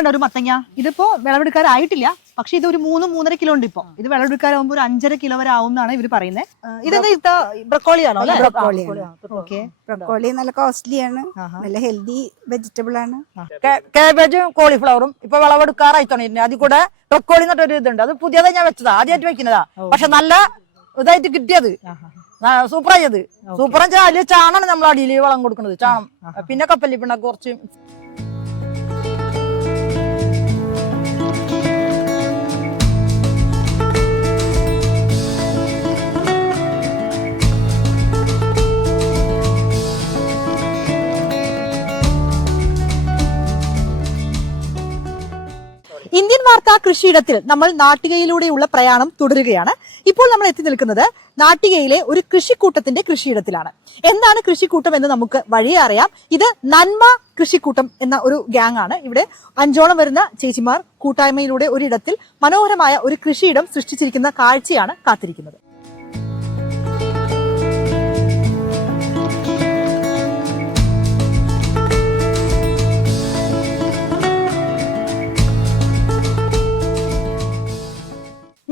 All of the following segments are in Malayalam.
കണ്ടോ ഒരു മത്തങ്ങ, ഇതിപ്പോ വിളവെടുക്കാറായിട്ടില്ല, പക്ഷെ ഇത് ഒരു 3-3.5 കിലോ ഉണ്ട് ഇപ്പൊ. ഇത് വിളവെടുക്കാറാകുമ്പോൾ ഒരു 5.5 കിലോ വരെ ആവും എന്നാണ് ഇവര് പറയുന്നത്. ഇതെന്താ ബ്രക്കോളി ആണോ? ബ്രക്കോളി നല്ല കോസ്റ്റ്ലിയാണ്, നല്ല ഹെൽത്തി വെജിറ്റബിൾ ആണ്. കാബേജും കോളിഫ്ലവറും ഇപ്പൊ വിളവെടുക്കാറായിട്ടുണ്ട്. അതിൽ കൂടെ ബ്രക്കോളി എന്നൊരു ഇതുണ്ട്, അത് പുതിയതായി ഞാൻ വെച്ചതാ, ആദ്യമായിട്ട് വെക്കുന്നതാ. പക്ഷെ നല്ല ഇതായിട്ട് കിട്ടിയത്, സൂപ്പറായത്. സൂപ്പർ വെച്ചാൽ അതില് ചാണാണ് നമ്മൾ അടിയിൽ വളം കൊടുക്കുന്നത്, ചാണം. പിന്നെ കപ്പലി പിണ്ണാക്ക് കുറച്ച്. ഇന്ത്യൻ വാർത്താ കൃഷിയിടത്തിൽ നമ്മൾ നാട്ടികയിലൂടെയുള്ള പ്രയാണം തുടരുകയാണ്. ഇപ്പോൾ നമ്മൾ എത്തി നിൽക്കുന്നത് നാട്ടികയിലെ ഒരു കൃഷിക്കൂട്ടത്തിന്റെ കൃഷിയിടത്തിലാണ്. എന്താണ് കൃഷിക്കൂട്ടം എന്ന് നമുക്ക് വഴിയെ അറിയാം. ഇത് നന്മ കൃഷിക്കൂട്ടം എന്ന ഒരു ഗ്യാങ് ആണ്. ഇവിടെ 5ഓളം വരുന്ന ചേച്ചിമാർ കൂട്ടായ്മയിലൂടെ ഒരിടത്തിൽ മനോഹരമായ ഒരു കൃഷിയിടം സൃഷ്ടിച്ചിരിക്കുന്ന കാഴ്ചയാണ് കാത്തിരിക്കുന്നത്.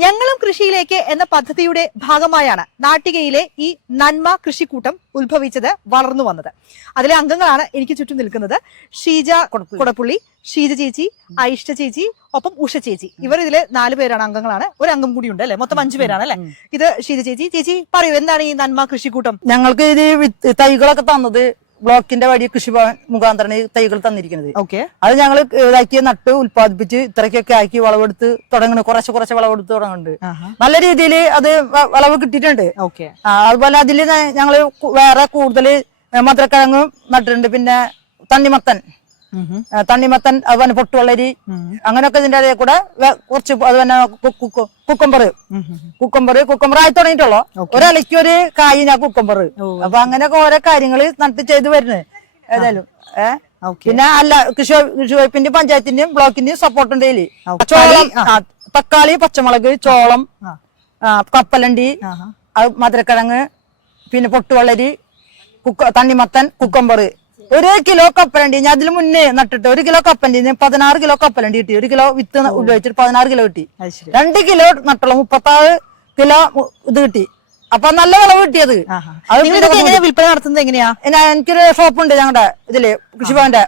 ഞങ്ങളും കൃഷിയിലേക്ക് എന്ന പദ്ധതിയുടെ ഭാഗമായാണ് നാട്ടികയിലെ ഈ നന്മ കൃഷിക്കൂട്ടം ഉത്ഭവിച്ചത്, വളർന്നു വന്നത്. അതിലെ അംഗങ്ങളാണ് എനിക്ക് ചുറ്റും നിൽക്കുന്നത്. ഷീജ കൊടപ്പുള്ളി, ഷീജ ചേച്ചി, ഐഷ്ട ചേച്ചി, ഒപ്പം ഉഷ ചേച്ചി. ഇവർ ഇതിലെ 4 പേരാണ് അംഗങ്ങളാണ്. ഒരു അംഗം കൂടി ഉണ്ട് അല്ലെ, മൊത്തം 5 പേരാണ് അല്ലെ. ഇത് ഷീജ ചേച്ചി. ചേച്ചി പറയൂ, എന്താണ് ഈ നന്മ കൃഷിക്കൂട്ടം? ഞങ്ങൾക്ക് ഇത് തൈകളൊക്കെ തന്നത് ബ്ലോക്കിന്റെ വഴി കൃഷിഭവൻ മുഖാന്തരം തൈകൾ തന്നിരിക്കുന്നത്. ഓക്കെ, അത് ഞങ്ങൾ ഇതാക്കി നട്ട് ഉത്പാദിപ്പിച്ച് ഇത്രയ്ക്കൊക്കെ ആക്കി വിളവെടുത്ത് തുടങ്ങുന്നു. കുറച്ച് വിളവെടുത്ത് തുടങ്ങുന്നുണ്ട്. നല്ല രീതിയിൽ അത് വിളവ് കിട്ടിയിട്ടുണ്ട്. ഓക്കെ, അതുപോലെ അതിൽ ഞങ്ങള് വേറെ കൂടുതൽ മധുരക്കിഴങ്ങ് നട്ടിട്ടുണ്ട്. പിന്നെ തണ്ണിമത്തൻ, അതുപോലെ പൊട്ടുവളരി, അങ്ങനെയൊക്കെ ഇതിന്റെ ഇടയിൽ കൂടെ കുറച്ച്. അതുപോലെ കുക്കമ്പർ ആയി തുടങ്ങിയിട്ടുള്ളൂ. ഒരലയ്ക്ക് ഒരു കായിനാ കുക്കമ്പർ. അപ്പൊ അങ്ങനെയൊക്കെ ഓരോ കാര്യങ്ങള് നട്ട് ചെയ്ത് വരുന്നത്. ഏതായാലും പിന്നെ അല്ല കൃഷി വകുപ്പിന്റെയും പഞ്ചായത്തിന്റെയും ബ്ലോക്കിന്റെയും സപ്പോർട്ടുണ്ട്. ചോളം, തക്കാളി, പച്ചമുളക്, ചോളം, കപ്പലണ്ടി, മധുരക്കിഴങ്ങ്, പിന്നെ പൊട്ടുവളരി, തണ്ണിമത്തൻ, കുക്കമ്പർ. 1 കിലോ കപ്പലണ്ടി ഞാൻ അതിൽ മുന്നേ നട്ടിട്ട് 1 കിലോ കപ്പലണ്ടി 16 കിലോ കപ്പലണ്ടി കിട്ടി. 1 കിലോ വിത്ത് ഉപയോഗിച്ചിട്ട് 16 കിലോ കിട്ടി. 2 കിലോ നട്ടുള്ള 36 കിലോ ഇത് കിട്ടി. അപ്പൊ നല്ല വിളവ് കിട്ടിയത്. വിൽപ്പന നടത്തുന്നത് എങ്ങനെയാ? എനിക്കൊരു ഷോപ്പുണ്ട് ഞങ്ങളുടെ ഇതില് കൃഷിഭവന്റെ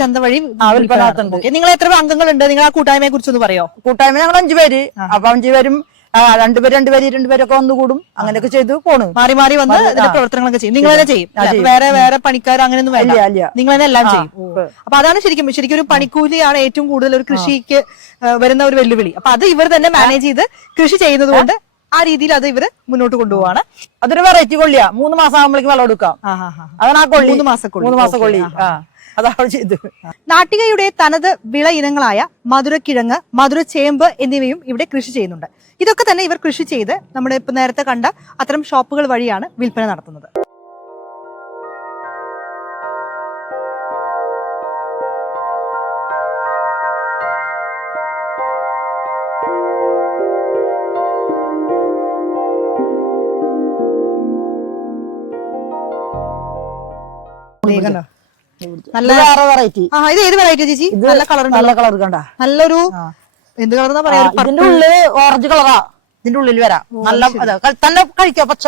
ചന്ത വഴി വിൽപ്പന നടത്തുന്നുണ്ട്. നിങ്ങൾ എത്ര അംഗങ്ങളുണ്ട്? നിങ്ങൾ ആ കൂട്ടായ്മയെ കുറിച്ചൊന്ന് പറയോ? കൂട്ടായ്മ ഞങ്ങൾ 5 പേര്. അപ്പൊ 5 പേരും 2 പേരൊക്കെ വന്നുകൂടും. അങ്ങനെയൊക്കെ ചെയ്ത് പോണു. മാറി വന്ന് പ്രവർത്തനങ്ങളൊക്കെ ചെയ്യും. നിങ്ങൾ തന്നെ ചെയ്യും? വേറെ പണിക്കാർ അങ്ങനെയൊന്നും വേണ്ട, നിങ്ങൾ തന്നെ എല്ലാം ചെയ്യും. അപ്പൊ അതാണ് ശരിക്കും ഒരു പണിക്കൂലിയാണ് ഏറ്റവും കൂടുതൽ ഒരു കൃഷിക്ക് വരുന്ന ഒരു വെല്ലുവിളി. അപ്പൊ അത് ഇവർ തന്നെ മാനേജ് ചെയ്ത് കൃഷി ചെയ്യുന്നത് കൊണ്ട് ആ രീതിയിൽ അത് ഇവര് മുന്നോട്ട് കൊണ്ടുപോവാണ്. അതൊരു വെറൈറ്റി കൊള്ളിയാ. 3 മാസം ആകുമ്പോഴേക്ക് വെള്ളം എടുക്കാം. അതാണ് ആ കൊള്ളി. 3 മാസം കൊള്ളി. അതാണ് ചെയ്ത്. നാട്ടികയുടെ തനത് വിള ഇനങ്ങളായ മധുരക്കിഴങ്ങ്, മധുരച്ചേമ്പ് എന്നിവയും ഇവിടെ കൃഷി ചെയ്യുന്നുണ്ട്. ഇതൊക്കെ തന്നെ ഇവർ കൃഷി ചെയ്ത് നമ്മുടെ ഇപ്പൊ നേരത്തെ കണ്ട അത്തരം ഷോപ്പുകൾ വഴിയാണ് വിൽപ്പന നടത്തുന്നത്. നല്ല വേറെ വെറൈറ്റി. ഇത് ഏത് വെറൈറ്റി ചേച്ചി? നല്ല കളർ കണ്ട, നല്ലൊരു എന്ത് കളർ പറയാ, ഇതിന്റെ ഉള്ളില് ഓറഞ്ച് കളറാ. ഇതിന്റെ ഉള്ളിൽ വരാം. നല്ല തന്നെ കഴിക്കാം. പച്ച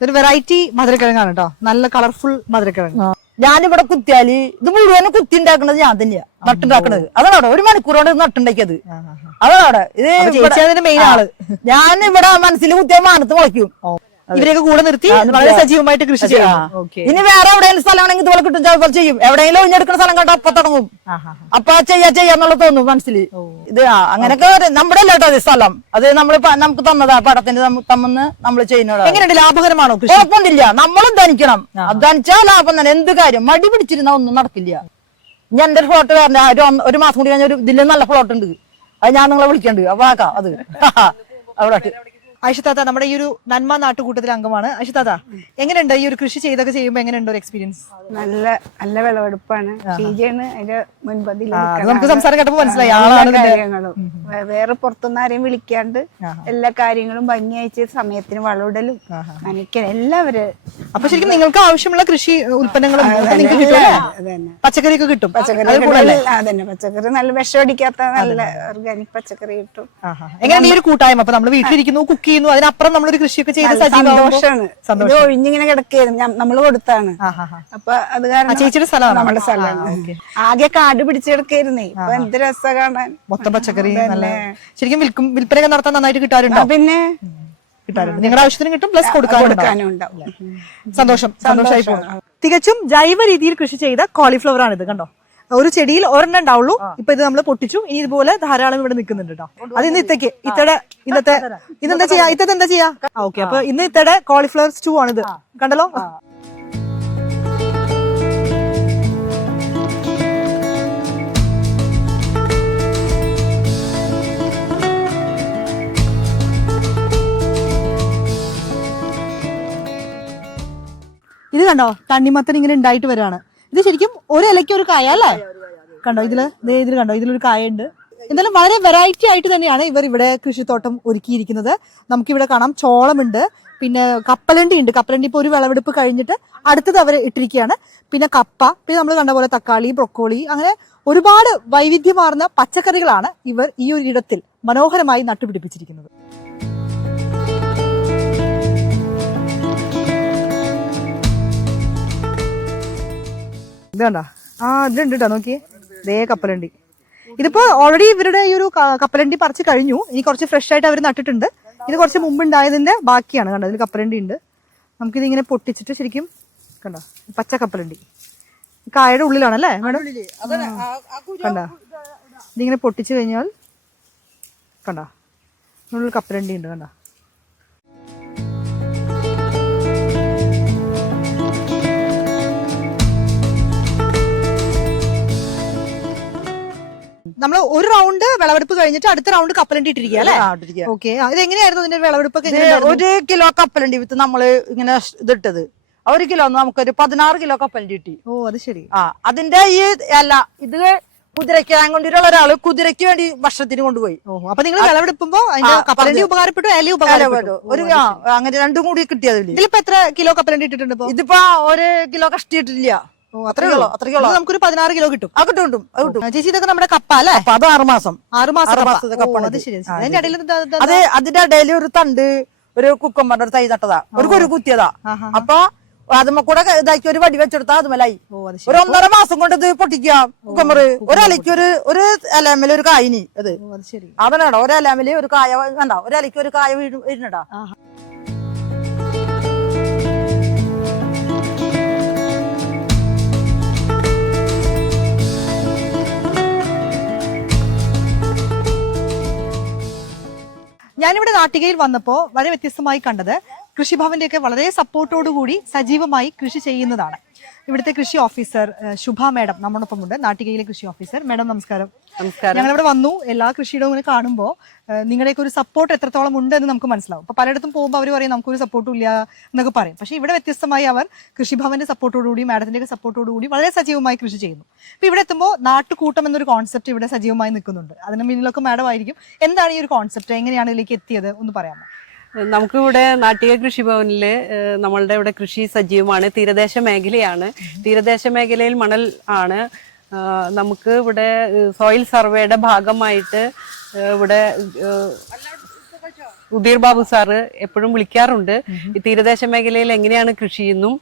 ഒരു വെറൈറ്റി മധുരക്കിഴങ്ങാണ് കേട്ടോ. നല്ല കളർഫുൾ മധുരക്കിഴങ്ങ്. ഞാനിവിടെ കുത്തിയാല് ഇത് മുഴുവനും കുത്തി ഉണ്ടാക്കുന്നത് ഞാൻ തന്നെയാ നട്ടുണ്ടാക്കണത്. അതാണ് അവിടെ 1 മണിക്കൂർ കൊണ്ട് നട്ടുണ്ടാക്കിയത്. അതാണ് അവിടെ. ഇത് മെയിൻ ആള്. ഞാൻ ഇവിടെ മനസ്സിൽ കുത്തിയാൽ മാനത്ത് മുളയ്ക്കും. ഇവരെയൊക്കെ കൂടെ നിർത്തി വളരെ സജീവമായിട്ട് കൃഷി ചെയ്യും. ഇനി വേറെ എവിടെയെങ്കിലും സ്ഥലമാണെങ്കിൽ ഇതുപോലെ കിട്ടും, ചിലപ്പോൾ ചെയ്യും. എവിടെയെങ്കിലും ഒഴിഞ്ഞെടുക്കുന്ന സ്ഥലം കണ്ട അപ്പൊ തുടങ്ങും. അപ്പൊ ചെയ്യാന്നുള്ള തോന്നും മനസ്സിൽ. ഇത് അങ്ങനെയൊക്കെ നമ്മുടെ അല്ല കേട്ടോ സ്ഥലം. അത് നമുക്ക് തന്നതാ പടത്തിന് തമ്മെന്ന് നമ്മൾ ചെയ്യുന്നത്. എങ്ങനെയുണ്ട്? ലാഭകരമാണോ? കുഴപ്പമൊന്നുമില്ല. നമ്മളും ധനിക്കണം. അധ്വാനിച്ചാൽ ലാഭം തന്നെ. എന്ത് കാര്യം മടി പിടിച്ചിരുന്ന ഒന്നും നടക്കില്ല. ഞാൻ എന്റെ ഫ്ലോട്ട് വരണ്ട 1 മാസം കൂടി കഴിഞ്ഞ ഇതിൽ നല്ല ഫ്ലോട്ട് ഉണ്ട്. അത് ഞാൻ നിങ്ങളെ വിളിക്കണ്ട്. അപ്പൊ ആക്കാം അത് അവിടെ. ഐഷത്താത്ത നമ്മുടെ ഈ ഒരു നന്മ നാട്ടുകൂട്ടത്തിലെ അംഗമാണ്. ഐഷത്താത്ത, എങ്ങനെയുണ്ട് ഈ ഒരു കൃഷി ചെയ്തൊക്കെ ചെയ്യുമ്പോൾ എങ്ങനെയുണ്ട് ഒരു എക്സ്പീരിയൻസ്? നല്ല നല്ല വിളവെടുപ്പാണ്. ഷീജയാണ് അതിന്റെ മുൻപന്തിയിൽ നമുക്ക് സംസാരം കേട്ടപ്പോൾ മനസ്സിലായി ആളാണ് ഇതിന്റെ. കാര്യങ്ങളും വേറെ പുറത്തുനിന്ന് ആരെയും വിളിക്കാണ്ട് എല്ലാ കാര്യങ്ങളും ഭംഗിയായിട്ട് സമയത്തിന് വളമിടലും നനയ്ക്കലും എല്ലാവരും. അപ്പൊ ശരിക്കും നിങ്ങൾക്ക് ആവശ്യമുള്ള കൃഷി ഉൽപ്പന്നങ്ങളും നിങ്ങൾക്ക് കിട്ടും, പച്ചക്കറിയൊക്കെ കിട്ടും. അതന്നെ പച്ചക്കറി നല്ല വിഷമടിക്കാത്ത നല്ല ഓർഗാനിക് പച്ചക്കറി കിട്ടും. എങ്ങനെയാണ് ഈ ഒരു കൂട്ടായ്മ? അപ്പൊ നമ്മൾ വീട്ടിലിരിക്കുന്നു, കുക്ക് ചെയ്യുന്നു, അതിനപ്പുറം നമ്മളൊരു കൃഷിയൊക്കെ ചെയ്ത് സന്തോഷമാണ്. ഇത് ഒഴിഞ്ഞിങ്ങനെ കിടക്കായിരുന്നു, നമ്മള് കൊടുത്താണ്. അപ്പൊ അത് കാരണം ചേച്ചിയുടെ സ്ഥലമാണ്, നമ്മുടെ സ്ഥലമാണ്. ആകെ കാട് പിടിച്ചു കിടക്കായിരുന്നേ. ഇപ്പൊ എന്ത് രസം കാണാൻ, മൊത്തം പച്ചക്കറി. നല്ല ശരിക്കും വിൽപ്പനയൊക്കെ നടത്താൻ നന്നായിട്ട് കിട്ടാറുണ്ടോ? പിന്നെ കിട്ടാറുണ്ട്. നിങ്ങളുടെ ആവശ്യത്തിന് കിട്ടും, പ്ലസ് കൊടുക്കാനും ഉണ്ടാവും. സന്തോഷം, സന്തോഷമായി പോകും. തികച്ചും ജൈവ രീതിയിൽ കൃഷി ചെയ്ത കോളിഫ്ലവർ ആണ് ഇത്. കണ്ടോ, ഒരു ചെടിയിൽ ഒരെണ്ണം ഉണ്ടാവുള്ളൂ. ഇപ്പൊ ഇത് നമ്മൾ പൊട്ടിച്ചു. ഇനി ഇതുപോലെ ധാരാളം ഇവിടെ നിൽക്കുന്നുണ്ട് കേട്ടോ. അത് ഇന്ന് ഇന്നെന്താ ചെയ്യാ? ഇത്തത്തെ എന്താ ചെയ്യാ? ഓക്കെ, അപ്പൊ ഇന്ന് ഇത്തയുടെ കോളിഫ്ലവർ സ്റ്റൂ ആണിത്. കണ്ടല്ലോ. ഇത് കണ്ടോ, തണ്ണിമത്തൻ ഇങ്ങനെ ഉണ്ടായിട്ട് വരാണ്. ഇത് ശരിക്കും ഒരു ഇലയ്ക്ക് ഒരു കായ അല്ലേ? കണ്ടോ, ഇതിൽ കണ്ടോ, ഇതിലൊരു കായ ഉണ്ട്. എന്തായാലും വളരെ വെറൈറ്റി ആയിട്ട് തന്നെയാണ് ഇവർ ഇവിടെ കൃഷിത്തോട്ടം ഒരുക്കിയിരിക്കുന്നത്. നമുക്കിവിടെ കാണാം ചോളമുണ്ട്, പിന്നെ കപ്പലണ്ടി ഉണ്ട്. കപ്പലണ്ടി ഇപ്പോൾ ഒരു വിളവെടുപ്പ് കഴിഞ്ഞിട്ട് അടുത്തത് അവർ ഇട്ടിരിക്കുകയാണ്. പിന്നെ കപ്പ, പിന്നെ നമ്മൾ കണ്ട പോലെ തക്കാളി, ബ്രൊക്കോളി, അങ്ങനെ ഒരുപാട് വൈവിധ്യമാർന്ന പച്ചക്കറികളാണ് ഇവർ ഈ ഒരു ഇടത്തിൽ മനോഹരമായി നട്ടുപിടിപ്പിച്ചിരിക്കുന്നത്. ഇത് കണ്ടോ, ഇതിലുണ്ട് കേട്ടോ, നോക്കിയേ, ദേ കപ്പലണ്ടി. ഇതിപ്പോ ഓൾറെഡി ഇവരുടെ ഈ ഒരു കപ്പലണ്ടി പറിച്ച് കഴിഞ്ഞു. ഇനി കുറച്ച് ഫ്രഷ് ആയിട്ട് അവർ നട്ടിട്ടുണ്ട്. ഇത് കുറച്ച് മുമ്പ് ഉണ്ടായതിന്റെ ബാക്കിയാണ്. കണ്ടോ, ഇതിൽ കപ്പലണ്ടി ഉണ്ട്. നമുക്കിത് ഇങ്ങനെ പൊട്ടിച്ചിട്ട് ശരിക്കും കണ്ടോ, പച്ച കപ്പലണ്ടി കായയുടെ ഉള്ളിലാണല്ലേ മേഡം? കണ്ടോ, ഇതിങ്ങനെ പൊട്ടിച്ചു കഴിഞ്ഞാൽ കണ്ടോ, ഉള്ളിൽ കപ്പലണ്ടി ഉണ്ട്. കണ്ടോ, നമ്മൾ ഒരു റൗണ്ട് വിളവെടുപ്പ് കഴിഞ്ഞിട്ട് അടുത്ത റൗണ്ട് കപ്പലണ്ടി ഇട്ടിരിക്കുക അല്ലേ? ഓക്കെ, ഇത് എങ്ങനെയായിരുന്നു ഇതിന്റെ വിളവെടുപ്പൊക്കെ? 1 കിലോ കപ്പലണ്ടി വിത്ത് നമ്മള് ഇങ്ങനെ ഇതിട്ടത് 1 കിലോ നമുക്കൊരു 16 കിലോ കപ്പലണ്ടി കിട്ടി. ഓ, അത് ശരി. അതിന്റെ ഈ അല്ല ഇത് കുതിരയ്ക്കാൻ കൊണ്ടിട്ടുള്ള ഒരാള് കുതിരയ്ക്ക് വേണ്ടി ഭക്ഷണത്തിന് കൊണ്ടുപോയി. ഓഹോ, അപ്പൊ നിങ്ങൾ വിളവെടുപ്പോ കപ്പലണ്ടി ഉപകാരപ്പെട്ടു, ഇല ഉപകാരപ്പെട്ടു, ഒരു അങ്ങനെ രണ്ടും കൂടി കിട്ടിയത്. ഇതിലിപ്പോ എത്ര കിലോ കപ്പലണ്ടി ഇട്ടിട്ടുണ്ട്? ഇതിപ്പോ 1 കിലോ കഷ്ടിയിട്ടില്ല. നമുക്കൊരു 16 കിലോ കിട്ടും. കിട്ടും. ചേച്ചി, ഇതൊക്കെ നമ്മുടെ കപ്പ അല്ലേ? അത് 6 മാസം. അതിന്റെ ഇടയിൽ ഒരു തണ്ട്, ഒരു കുക്കുമ്പറിന്റെ ഒരു തൈ നട്ടതാ, ഒരു കുത്തിയതാ. അപ്പൊ അതുമ്മ കൂടെ ഇതാക്കി ഒരു വടി വെച്ചെടുത്താ അതുമലായി. ഒരു 1.5 മാസം കൊണ്ട് ഇത് പൊട്ടിക്കുക. കുക്കുമ്പർ ഒരലയ്ക്ക് ഒരു ഇലമേല് ഒരു കായിനി. അത് അതന്നെടാ, ഒരലമേല് ഒരു കായ കണ്ട, ഒരലയ്ക്ക് ഒരു കായ വീഴുന്നടാ. ഞാനിവിടെ നാട്ടികയിൽ വന്നപ്പോൾ വളരെ വ്യത്യസ്തമായി കണ്ടത് കൃഷിഭവന്റെ ഒക്കെ വളരെ സപ്പോർട്ടോടുകൂടി സജീവമായി കൃഷി ചെയ്യുന്നതാണ്. ഇവിടുത്തെ കൃഷി ഓഫീസർ ശുഭ മാഡം നമ്മോടൊപ്പം ഉണ്ട്, നാട്ടികയിലെ കൃഷി ഓഫീസർ. മാഡം നമസ്കാരം. ഞങ്ങളിവിടെ വന്നു, എല്ലാ കൃഷിയിടവും ഇങ്ങനെ കാണുമ്പോൾ നിങ്ങളുടെയൊക്കെ ഒരു സപ്പോർട്ട് എത്രത്തോളം ഉണ്ട് എന്ന് നമുക്ക് മനസ്സിലാവും. അപ്പൊ പലയിടത്തും പോകുമ്പോൾ അവർ പറയും നമുക്കൊരു സപ്പോർട്ടും ഇല്ല എന്നൊക്കെ പറയും. പക്ഷേ ഇവിടെ വ്യത്യസ്തമായി അവർ കൃഷിഭവന്റെ സപ്പോർട്ടോടുകൂടി മാഡത്തിന്റെ ഒക്കെ സപ്പോർട്ടോടുകൂടി വളരെ സജീവമായി കൃഷി ചെയ്യുന്നു. അപ്പൊ ഇവിടെ എത്തുമ്പോൾ നാട്ടുകൂട്ടം എന്നൊരു കോൺസെപ്റ്റ് ഇവിടെ സജീവമായി നിൽക്കുന്നുണ്ട്. അതിന് മുന്നിലൊക്കെ മാഡം ആയിരിക്കും. എന്താണ് ഈ ഒരു കോൺസെപ്റ്റ്, എങ്ങനെയാണ് ഇതിലേക്ക് എത്തിയത് ഒന്ന് പറയാമോ? നമുക്കിവിടെ നാട്ടിക കൃഷിഭവനില് നമ്മളുടെ ഇവിടെ കൃഷി സജീവമാണ്. തീരദേശ മേഖലയാണ്. തീരദേശ മേഖലയിൽ മണൽ ആണ്. നമുക്ക് ഇവിടെ സോയിൽ സർവേയുടെ ഭാഗമായിട്ട് ഇവിടെ ഉദീർ ബാബു സാറ് എപ്പോഴും വിളിക്കാറുണ്ട്. ഈ തീരദേശ മേഖലയിൽ എങ്ങനെയാണ് കൃഷിയെന്നും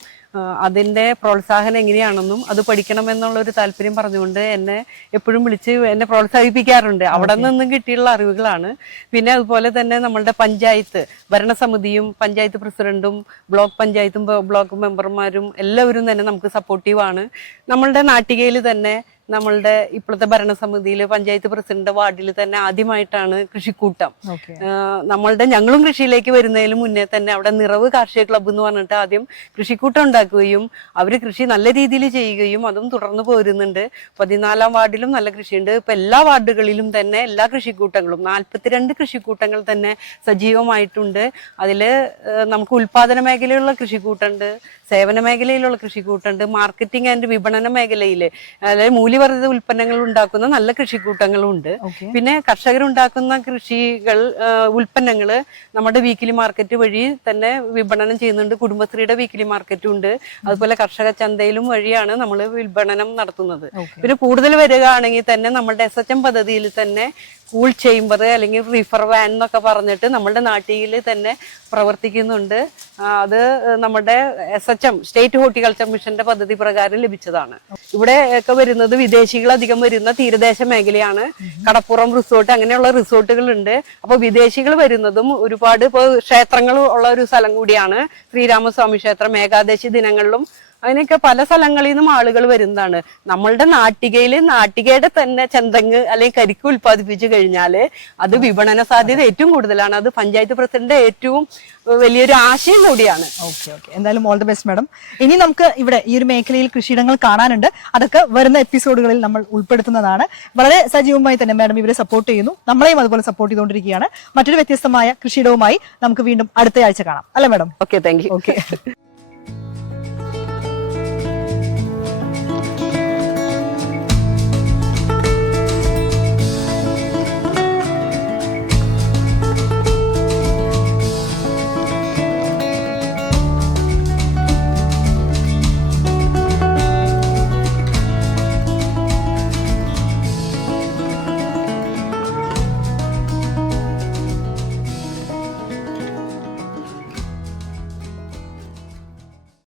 അതിന്റെ പ്രോത്സാഹനം എങ്ങനെയാണെന്നും അത് പഠിക്കണമെന്നുള്ള ഒരു താല്പര്യം പറഞ്ഞുകൊണ്ട് എന്നെ എപ്പോഴും വിളിച്ച് എന്നെ പ്രോത്സാഹിപ്പിക്കാറുണ്ട്. അവിടെ നിന്നും കിട്ടിയുള്ള അറിവുകളാണ്. പിന്നെ അതുപോലെ തന്നെ നമ്മളുടെ പഞ്ചായത്ത് ഭരണസമിതിയും പഞ്ചായത്ത് പ്രസിഡന്റും ബ്ലോക്ക് പഞ്ചായത്തും ബ്ലോക്ക് മെമ്പർമാരും എല്ലാവരും തന്നെ നമുക്ക് സപ്പോർട്ടീവാണ്. നമ്മളുടെ നാട്ടികയിൽ തന്നെ നമ്മളുടെ ഇപ്പോഴത്തെ ഭരണസമിതിയിൽ പഞ്ചായത്ത് പ്രസിഡന്റ് വാർഡിൽ തന്നെ ആദ്യമായിട്ടാണ് കൃഷിക്കൂട്ടം. ഞങ്ങളും കൃഷിയിലേക്ക് വരുന്നതിന് മുന്നേ തന്നെ അവിടെ നിറവ് കാർഷിക ക്ലബ്ബ് എന്ന് പറഞ്ഞിട്ട് ആദ്യം കൃഷിക്കൂട്ടം ഉണ്ടാക്കുകയും അവര് കൃഷി നല്ല രീതിയിൽ ചെയ്യുകയും അതും തുടർന്ന് പോരുന്നുണ്ട്. 14ാം വാർഡിലും നല്ല കൃഷിയുണ്ട്. ഇപ്പൊ എല്ലാ വാർഡുകളിലും തന്നെ എല്ലാ കൃഷിക്കൂട്ടങ്ങളും 42 കൃഷിക്കൂട്ടങ്ങൾ തന്നെ സജീവമായിട്ടുണ്ട്. അതില് നമുക്ക് ഉൽപാദന മേഖലയിലുള്ള കൃഷിക്കൂട്ടുണ്ട്, സേവന മേഖലയിലുള്ള കൃഷിക്കൂട്ടുണ്ട്, മാർക്കറ്റിംഗ് ആൻഡ് വിപണന മേഖലയില് അതായത് മൂല്യവർദ്ധിത ഉൽപ്പന്നങ്ങൾ ഉണ്ടാക്കുന്ന നല്ല കൃഷിക്കൂട്ടങ്ങളും ഉണ്ട്. പിന്നെ കർഷകരുണ്ടാക്കുന്ന കൃഷികൾ ഉൽപ്പന്നങ്ങള് നമ്മുടെ വീക്കിലി മാർക്കറ്റ് വഴി തന്നെ വിപണനം ചെയ്യുന്നുണ്ട്. കുടുംബശ്രീയുടെ വീക്കിലി മാർക്കറ്റും ഉണ്ട്. അതുപോലെ കർഷക ചന്തയിലും വഴിയാണ് നമ്മൾ വിപണനം നടത്തുന്നത്. പിന്നെ കൂടുതൽ വരികയാണെങ്കിൽ തന്നെ നമ്മുടെ SHM പദ്ധതിയിൽ തന്നെ കൂൾ ചേംബർ അല്ലെങ്കിൽ റിഫർ വാൻ എന്നൊക്കെ പറഞ്ഞിട്ട് നമ്മുടെ നാട്ടിൽ തന്നെ പ്രവർത്തിക്കുന്നുണ്ട്. അത് നമ്മുടെ SHM സ്റ്റേറ്റ് ഹോർട്ടിക്കൾച്ചർ മിഷന്റെ പദ്ധതി പ്രകാരം ലഭിച്ചതാണ്. ഇവിടെ ഒക്കെ വരുന്നത് വിദേശികൾ അധികം വരുന്ന തീരദേശ മേഖലയാണ്. കടപ്പുറം റിസോർട്ട് അങ്ങനെയുള്ള റിസോർട്ടുകൾ ഉണ്ട്. അപ്പൊ വിദേശികൾ വരുന്നതും ഒരുപാട് ഇപ്പൊ ക്ഷേത്രങ്ങൾ ഉള്ള ഒരു സ്ഥലം കൂടിയാണ് ശ്രീരാമസ്വാമി ക്ഷേത്രം. ഏകാദശി ദിനങ്ങളിലും അതിനൊക്കെ പല സ്ഥലങ്ങളിൽ നിന്നും ആളുകൾ വരുന്നതാണ്. നമ്മളുടെ നാട്ടികയുടെ തന്നെ ചെന്തങ്ങ് അല്ലെങ്കിൽ കരിക്ക് ഉൽപ്പാദിപ്പിച്ചു കഴിഞ്ഞാല് അത് വിപണന സാധ്യത ഏറ്റവും കൂടുതലാണ്. അത് പഞ്ചായത്ത് പ്രസിഡന്റ് ഏറ്റവും വലിയൊരു ആശയം കൂടിയാണ്. ഓക്കെ. എന്തായാലും ഓൾ ദി ബെസ്റ്റ് മാഡം. ഇനി നമുക്ക് ഇവിടെ ഈ ഒരു മേഖലയിൽ കൃഷിയിടങ്ങൾ കാണാനുണ്ട്. അതൊക്കെ വരുന്ന എപ്പിസോഡുകളിൽ നമ്മൾ ഉൾപ്പെടുത്തുന്നതാണ്. വളരെ സജീവമായി തന്നെ മാഡം ഇവരെ സപ്പോർട്ട് ചെയ്യുന്നു. നമ്മളെയും അതുപോലെ സപ്പോർട്ട് ചെയ്തുകൊണ്ടിരിക്കുകയാണ്. മറ്റൊരു വ്യത്യസ്തമായ കൃഷിയിടവുമായി നമുക്ക് വീണ്ടും അടുത്ത ആഴ്ച കാണാം അല്ലെ madam? Okay, thank you. Okay.